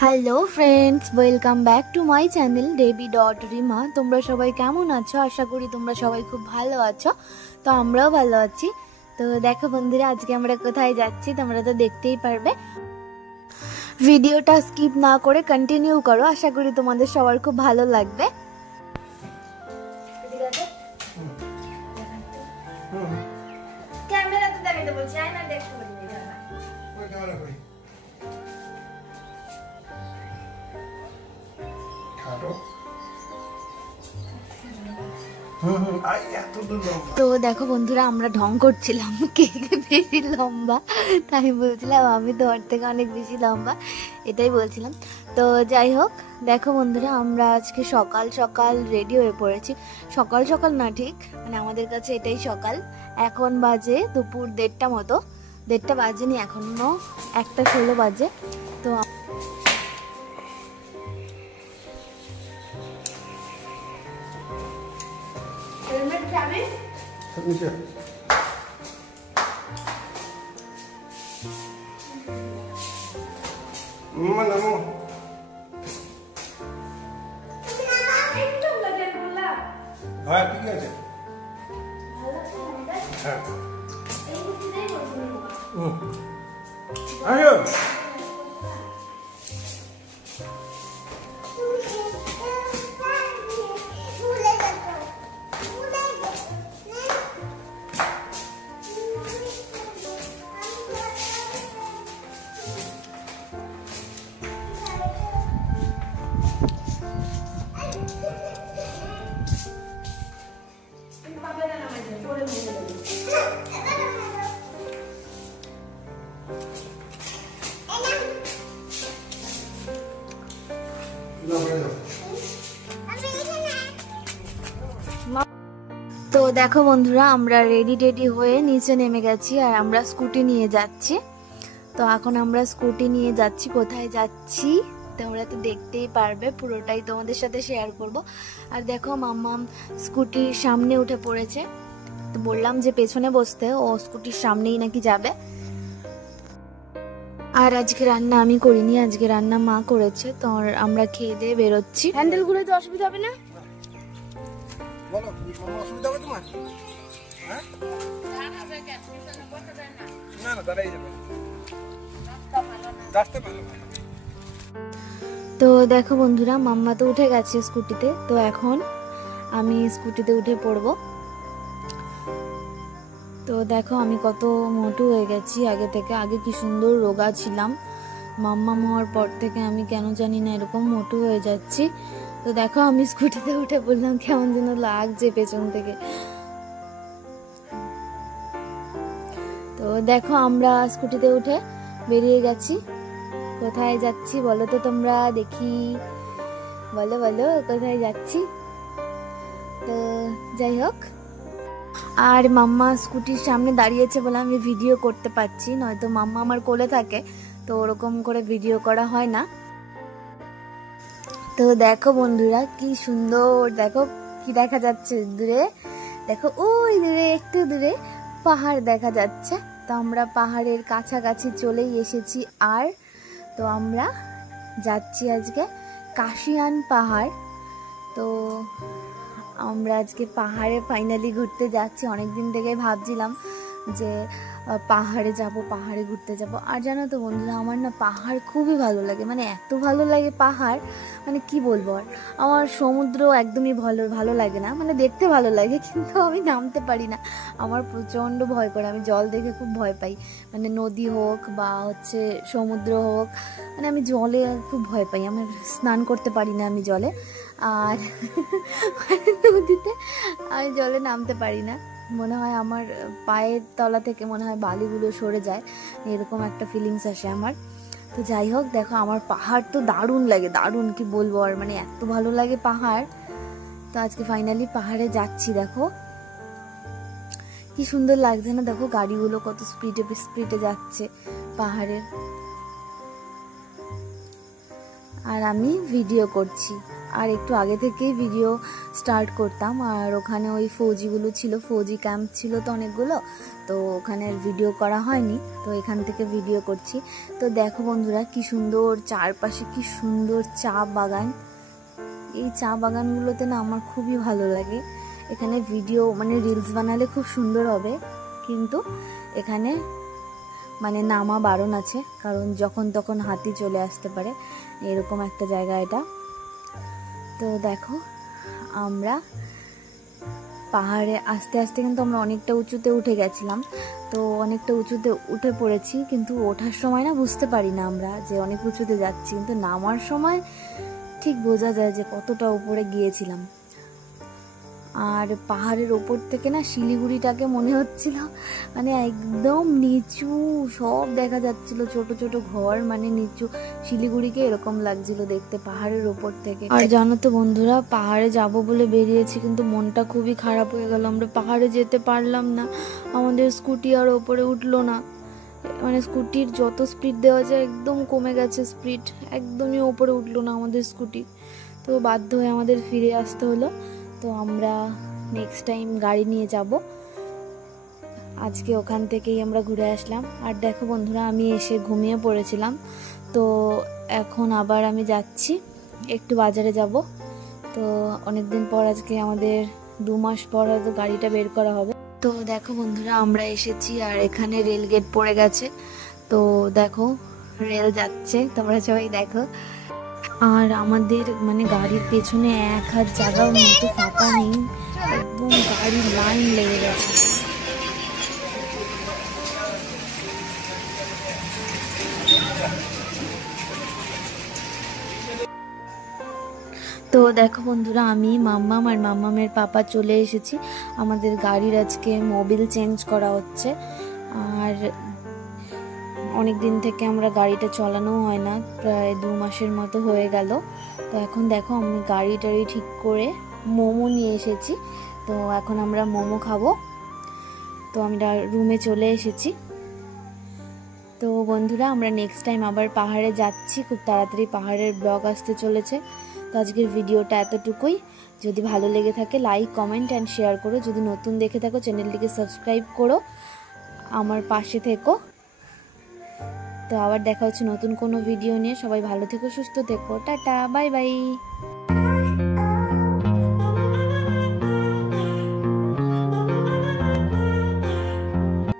Hello friends, welcome back to my channel Devi dot Rima. তোমরা সবাই কেমন আছো? আশা করি তোমরা সবাই খুব ভালো আছো। তো আমরাও ভালো আছি। তো দেখো বন্ধুরা, আজকে আমরা কোথায় যাচ্ছি তোমরা তো দেখতেই পারবে। ভিডিওটা স্কিপ না করে কন্টিনিউ করো, আশা করি তোমাদের সবার খুব ভালো লাগবে। ক্যামেরাতে দেখাতে বলছি, আয়না দেখতে বলি না। ওই ক্যামেরা কই তো দেখো বন্ধুরা, আমরা ঢং করছিলাম কে বেশি লম্বা, তাই বলছিলাম আমি তোমার থেকে অনেক বেশি লম্বা, এটাই বলছিলাম। তো যাই হোক, দেখো বন্ধুরা, আমরা আজকে সকাল সকাল রেডি হয়ে পড়েছি। সকাল সকাল না, ঠিক মানে আমাদের কাছে এটাই সকাল। এখন বাজে দুপুর 1:30 মতো, 1:30 বাজেনি এখনো, 1:16 বাজে। তো তো দেখো বন্ধুরা, আমরা রেডি হয়ে নিচে নেমে গেছি আর আমরা স্কুটি নিয়ে যাচ্ছি। তো এখন আমরা স্কুটি নিয়ে যাচ্ছি, কোথায় যাচ্ছি তোমরা তো দেখতেই পারবে, পুরোটাই তোমাদের সাথে শেয়ার করব। আর দেখো মাম্মা স্কুটির সামনে উঠে পড়েছে। তো বললাম যে পেছনে বসতে, ও স্কুটির সামনেই নাকি যাবে। আর আজকে রান্না আমি করিনি, আজকে রান্না মা করেছে। তো আমরা খেয়ে দিয়ে বেরোচ্ছি। হ্যান্ডেল গুলো তো অসুবিধা হবে না? বলো, অসুবিধা হবে তোমার? হ্যাঁ, না না, দাঁড়াই যাবে, রাস্তা ভালো। তো দেখো বন্ধুরা, মাম্মা তো উঠে গেছে স্কুটিতে। তো এখন আমি স্কুটিতে উঠে পড়বো। তো দেখো আমি কত মোটু হয়ে গেছি আগে থেকে। আগে কি সুন্দর রোগা ছিলাম, মাম্মা হওয়ার পর থেকে আমি কেন জানি না এরকম মোটু হয়ে যাচ্ছি। তো দেখো আমি স্কুটিতে উঠে পড়লাম, কেমন যেন লাগছে পেছন থেকে। তো দেখো আমরা স্কুটিতে উঠে বেরিয়ে গেছি। কোথায় যাচ্ছি বলো তো তোমরা, দেখি, বলো বলো কোথায় যাচ্ছি। তো যাই হোক, আর মাম্মা স্কুটির সামনে দাঁড়িয়েছে বলে আমি ভিডিও করতে পারছি, নয়তো মাম্মা আমার কোলে থাকে তো ওরকম করে ভিডিও করা হয় না। তো দেখো বন্ধুরা, কি সুন্দর, দেখো কি দেখা যাচ্ছে দূরে, দেখো ওই দূরে একটু দূরে পাহাড় দেখা যাচ্ছে। তো আমরা পাহাড়ের কাছাকাছি চলেই এসেছি। আর তো আমরা যাচ্ছি আজকে কাশিয়ান পাহাড়। তো আমরা আজকে পাহাড়ে ফাইনালি ঘুরতে যাচ্ছি। অনেকদিন থেকে ভাবছিলাম যে পাহাড়ে যাব, পাহাড়ে ঘুরতে যাব। আর জানো তো বন্ধুরা, আমার না পাহাড় খুবই ভালো লাগে, মানে এত ভালো লাগে পাহাড়, মানে কি বলবো। আর আমার সমুদ্র একদমই ভালো লাগে না, মানে দেখতে ভালো লাগে কিন্তু আমি নামতে পারি না, আমার প্রচণ্ড ভয় করে, আমি জল দেখে খুব ভয় পাই। মানে নদী হোক বা হচ্ছে সমুদ্র হোক, মানে আমি জলে খুব ভয় পাই, আমি স্নান করতে পারি না আমি জলে। আর নদীতে আমি জলে নামতে পারি না, মনে হয় আমার পায়ের তলা থেকে মনে হয় বালিগুলো সরে যায়, এরকম একটা ফিলিংস আসে আমার। তো যাই হোক, দেখো আমার পাহাড় তো দারুণ লাগে, দারুণ কি বলবো, আর মানে এত ভালো লাগে পাহাড়। তো আজকে ফাইনালি পাহাড়ে যাচ্ছি। দেখো কি সুন্দর লাগছে না, দেখো গাড়িগুলো কত স্পিডে যাচ্ছে পাহাড়ের, আর আমি ভিডিও করছি। আর একটু আগে থেকেই ভিডিও স্টার্ট করতাম। আর ওখানে ওই ফৌজিগুলো ছিল, ফৌজি ক্যাম্প ছিল তো অনেকগুলো, তো ওখানে ভিডিও করা হয়নি, তো এখান থেকে ভিডিও করছি। তো দেখো বন্ধুরা কি সুন্দর চারপাশে, কি সুন্দর চা বাগান। এই চা বাগানগুলোতে না আমার খুবই ভালো লাগে। এখানে ভিডিও মানে রিলস বানালে খুব সুন্দর হবে, কিন্তু এখানে মানে নামা বারণ আছে, কারণ যখন তখন হাতি চলে আসতে পারে, এরকম একটা জায়গা এটা। তো দেখো আমরা পাহাড়ে আস্তে আস্তে কিন্তু আমরা অনেকটা উঁচুতে উঠে গেছিলাম, তো অনেকটা উঁচুতে উঠে পড়েছি, কিন্তু ওঠার সময় না বুঝতে পারি না আমরা যে অনেক উঁচুতে যাচ্ছি, কিন্তু নামার সময় ঠিক বোঝা যায় যে কতটা উপরে গিয়েছিলাম। আর পাহাড়ের ওপর থেকে না শিলিগুড়িটাকে মনে হচ্ছিল মানে একদম নিচু, সব দেখা যাচ্ছিল, ছোট ছোট ঘর, মানে নিচু শিলিগুড়িকে এরকম লাগছিল দেখতে পাহাড়ের ওপর থেকে। আর জানো তো বন্ধুরা, পাহাড়ে যাব বলে বেরিয়েছি, কিন্তু মনটা খুবই খারাপ হয়ে গেল। আমরা পাহাড়ে যেতে পারলাম না, আমাদের স্কুটি আর ওপরে উঠলো না, মানে স্কুটির যত স্পিড দেওয়া যায় একদম কমে গেছে স্পিড, একদমই ওপরে উঠলো না আমাদের স্কুটি। তো বাধ্য হয়ে আমাদের ফিরে আসতে হলো। তো আমরা নেক্সট টাইম গাড়ি নিয়ে যাব। আজকে ওখান থেকেই আমরা ঘুরে আসলাম। আর দেখো বন্ধুরা, আমি এসে ঘুমিয়ে পড়েছিলাম, তো এখন আবার আমি যাচ্ছি, একটু বাজারে যাব। তো অনেকদিন পর, আজকে আমাদের 2 মাস পর হয়তো গাড়িটা বের করা হবে। তো দেখো বন্ধুরা, আমরা এসেছি আর এখানে রেল গেট পড়ে গেছে। তো দেখো রেল যাচ্ছে, তোমরা সবাই দেখো। আর আমাদের মানে গাড়ির পেছনে 1 হাত জায়গার মতো ফাঁকা নেই, একদম গাড়ির লাইন লেগে গেছে। তো দেখো বন্ধুরা, আমি মাম্মাম আর মাম্মামের পাপা চলে এসেছি। আমাদের গাড়ির আজকে মোবিল চেঞ্জ করা হচ্ছে। আর অনেক দিন থেকে আমরা গাড়িটা চালানো হয় না, প্রায় 2 মাসের মতো হয়ে গেল। তো এখন দেখো আমি গাড়ি টাড়ি ঠিক করে মোমো নিয়ে এসেছি, তো এখন আমরা মোমো খাবো। তো আমরা রুমে চলে এসেছি। তো বন্ধুরা, আমরা নেক্সট টাইম আবার পাহাড়ে যাচ্ছি, খুব তাড়াতাড়ি পাহাড়ের ব্লগ আসতে চলেছে। তো আজকের ভিডিওটা এতটুকুই। যদি ভালো লেগে থাকে লাইক, কমেন্ট অ্যান্ড শেয়ার করো। যদি নতুন দেখে থাকো চ্যানেলটিকে সাবস্ক্রাইব করো, আমার পাশে থেকো। তো আবার দেখা হচ্ছে নতুন কোনো ভিডিও নিয়ে। সবাই ভালো থেকো, সুস্থ থেকো, টাটা, বাই বাই।